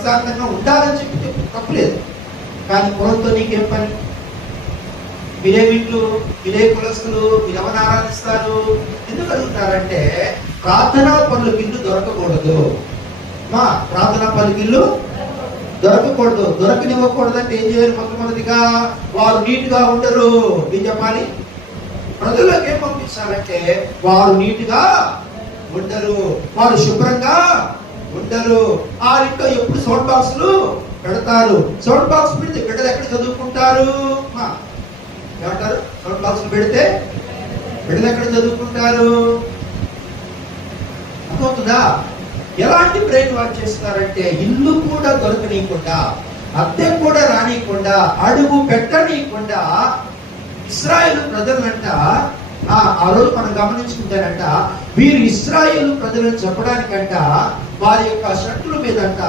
ప్రశాంతంగా ఉండాలని చెప్పి తప్పలేదు. కానీ పొలంతో నీకేం పని? మీరేమిట్లు, మీరే కులస్తులు, మీరు ఎవరిని ఆరాధిస్తారు? ఎందుకు అడుగుతారంటే ప్రార్థనా పనులకిల్లు దొరకకూడదు. మా ప్రార్థనా పనులకిల్లు దొరకకూడదు. దొరకనివ్వకూడదంటే ఏం చేయాలి? మొట్టమొదటిగా వారు నీట్గా ఉండరు. ఏం చెప్పాలి? ప్రజలకు ఏం పంపించాలంటే వారు నీట్గా ఉండరు, వారు శుభ్రంగా ఉండరు. ఆ ఇంట్లో ఎప్పుడు సౌండ్ బాక్సులు పెడతారు. సౌండ్ బాక్స్ పెడితే బిడ్డలు ఎక్కడ చదువుకుంటారు? ఏమంటారు? సౌండ్ బాక్సులు పెడితే బిడ్డలు ఎక్కడ చదువుకుంటారు? అర్థమవుతుందా? ఎలాంటి బ్రెయిన్ వాష్ చేస్తున్నారంటే ఇల్లు కూడా దొరకనీయకుండా, అద్దె కూడా రానియకుండా, అడుగు పెట్టనీయకుండా ఇశ్రాయేలు ప్రజలంట ఆ రోజు మనం గమనించుకుంటారంట, వీరు ఇశ్రాయేలు ప్రజలను చెప్పడానికంట వారి యొక్క షర్టుల మీదంట